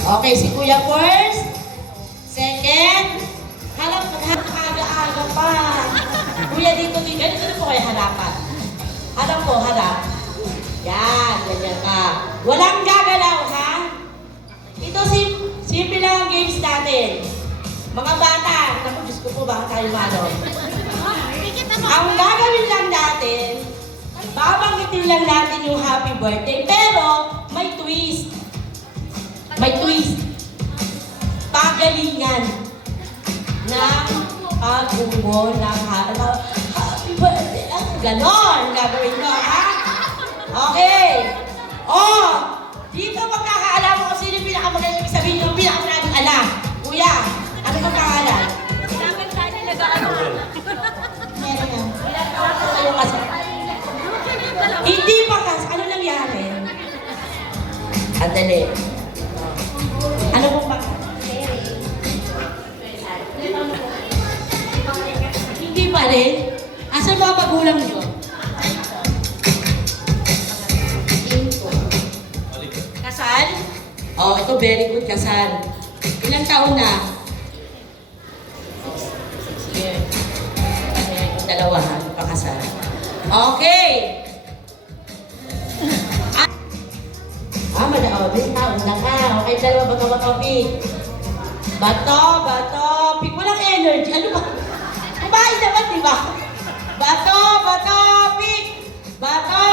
Okay, si Kuya first. Second. Harap, aga-aga pa. Kuya dito. Ganito po kayo harapan. Harap po, harap. Yan, ganyan ka. Walang gagalaw, ha? Ito, simple lang ang games natin. Mga bata, naku, Diyos ko po, baka tayo malo. Ang gagawin lang natin, babanggitin lang natin yung happy birthday, pero may twist. May twist. Pagalingan ng pag-ungo ng happy birthday. Ganon, gagawin mo, ha? Okay. Oh, dito magkakaalam mo kung sino yung pinakamagaling. Ibig sabihin yung pinakamaraming alam. Kuya, ano magkakaalam? Dapat tayo nag-ano. Meron yan. Ayaw kasi. Hindi pa kasi. Ano nangyari? Andali. Ano pong ba? Hindi pa rin. Asan mga magulang nyo? Kasal? Oh, ito very good kasal. Ilang taon na? Sige. Dalawa ha, pakasal. Okay. May taon na ka. Okay, dalawa bato, pick. Bato, pick. Walang energy. Ano ba? Kumain naman, di ba? Bato, pick. Bato,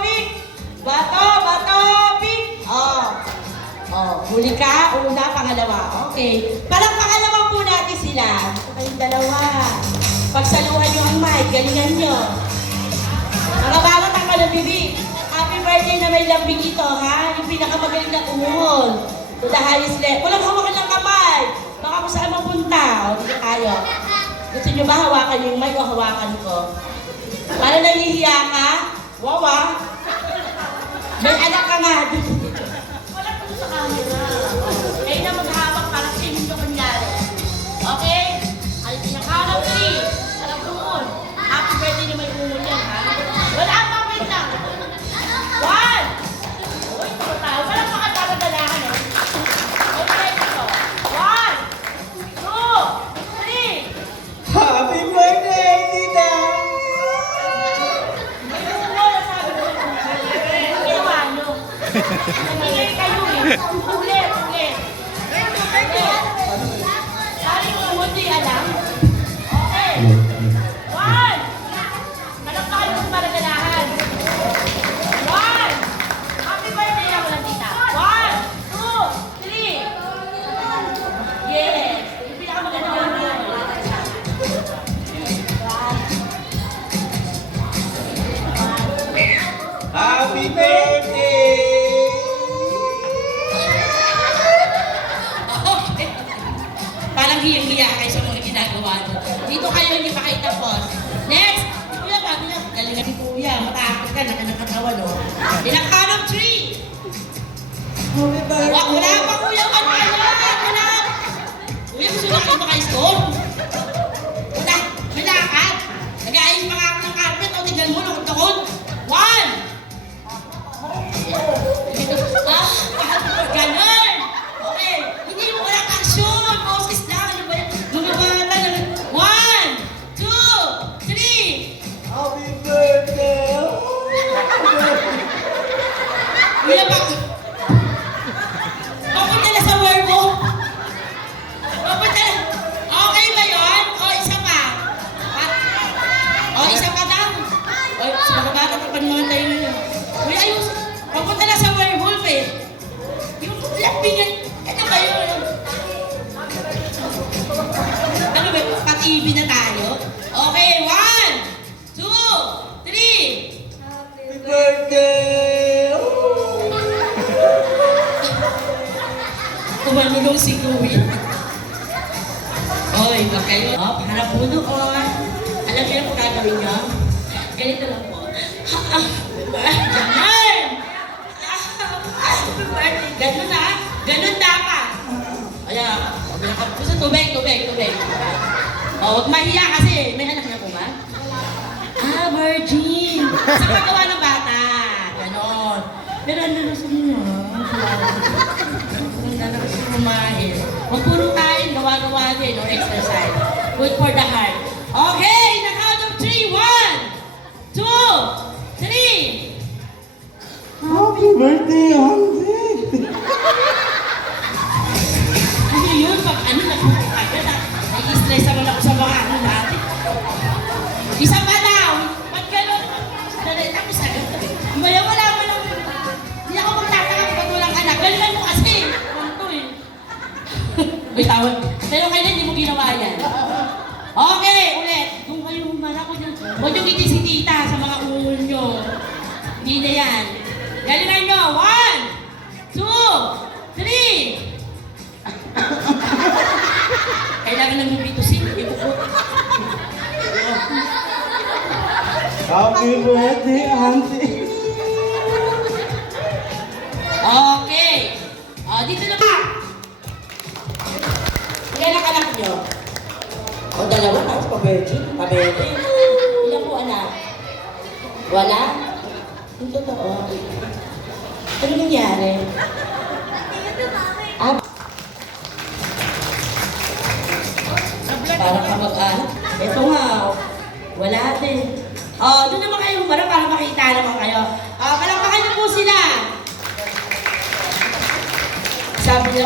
pick. Bato, pick. Huli ka, una, pangalawa. Okay. Parang pangalawa po natin sila. Ito kayong dalawa. Pagsaluhan nyo ang mic, galingan nyo. Mga bawat ang malabibig. Happy birthday na may lambing ito, ha? Yung pinakamagaling na umuhol. To the highest level. Walang hawakan ng kamay. Baka kung saan mapunta. O, dito tayo. Gusto nyo ba hawakan yung mic o hawakan ko? Para nahihiya ka? Wawa. May anak ka nga. Wala ko sa camera. Kayo na maghawak para sa inyo kunyari. Okay? Ay, pinakalang 3. Alam ko mo. Happy birthday na may umul yan, ha? Wala pa, wait lang. 1! Uy, tayo. Walang makatagandalahan, eh. Okay, ito. 1, 2, 3. Happy birthday, Tita! May umul, sabi ko. Ginawa nyo. Namigay kayo, eh. Ulit. Sabi ko, hindi alam. Okay. 1! Malakpakan mo para ganahan. 1! Happy birthday ako lang, tita. 1, 2, 3. Yes. Yung pinakamaganda naman. Happy birthday! Okay. Parang hiyang-hiya kayo sa mga ginagawa nyo. Dito kayo hindi pa kayo tapos. Next! Kuya, bago niya. Galingan si Kuya. Matakot ka. Nakakatawan, no? Ilang count of 3. Happy birthday! Wala pa, Kuya. Wala. Kuya, gusto na kayo maka-store? Wala. Malakad. Nag-aayos pa nga ako ng carpet. O, tignan mo. Nakot-nakot. 1! Ganon! Okay. Hindi mo walang action. Moses lang. Ano ba yan? Mga bata na. 1, 2, 3. Happy birthday! Kuya, papunta na sa werewolf. Papunta na. Okay ba yun? O, isa pa. O, isa pa daw. O, sa mga bata, kapag tayo na yun. Kuya, ayos. Papunta na sa werewolf, eh. Yung lapingan. Ano ba yun? Ano ba? Pa-TV na tayo? Okay, 1, 2, 3. Happy birthday! Kumanulong si Kuya. Oy, pag kayo, harap mo doon. Alam niyo na kung gagawin niyo? Ganito lang po. Ganun na. Ganun dapat. Ayan. Gusto tubig. Huwag mahiya kasi. May anak niya po ba? Virgin. Sa paggawa ng bata. Ganon. Pero ano na sa inyo? kumain. Huwag puro kain, gawa-gawa din, or exercise. Good for the heart. Okay, in the count of 3, 1, 2, 3. Happy birthday, Auntie! Ano yun? Pag ano, nagpupagod na. Nag-stress naman ako sa mga ano natin. Isa pa daw. Pag gano'n, dalita ko sa gano'n. Maya wala mo lang. Hindi ako magtataka pag walang anak. Galingan mo kasi. Ganito eh. Bitawan. Pero kailan hindi mo ginawa yan? Okay, ulit. Kung kayo humara ko dyan. Huwag yung ngiti si tita sa mga uul nyo. Hindi na yan. Galingan nyo. 1, 2, 3. Kailangan lang bibitusin. Happy birthday, Auntie! Okay. Dito na ba? Ilan ang anak nyo? O, dalawa na. Pa-virgin. Pa-virgin. Ilan po anak? Wala? Yung totoo. Ano nangyari? Ah, parang kamag-anak. Ito nga, wala din. Doon naman kayo humarap para makita naman kayo. Palakpakan niyo po sila. Sabi lang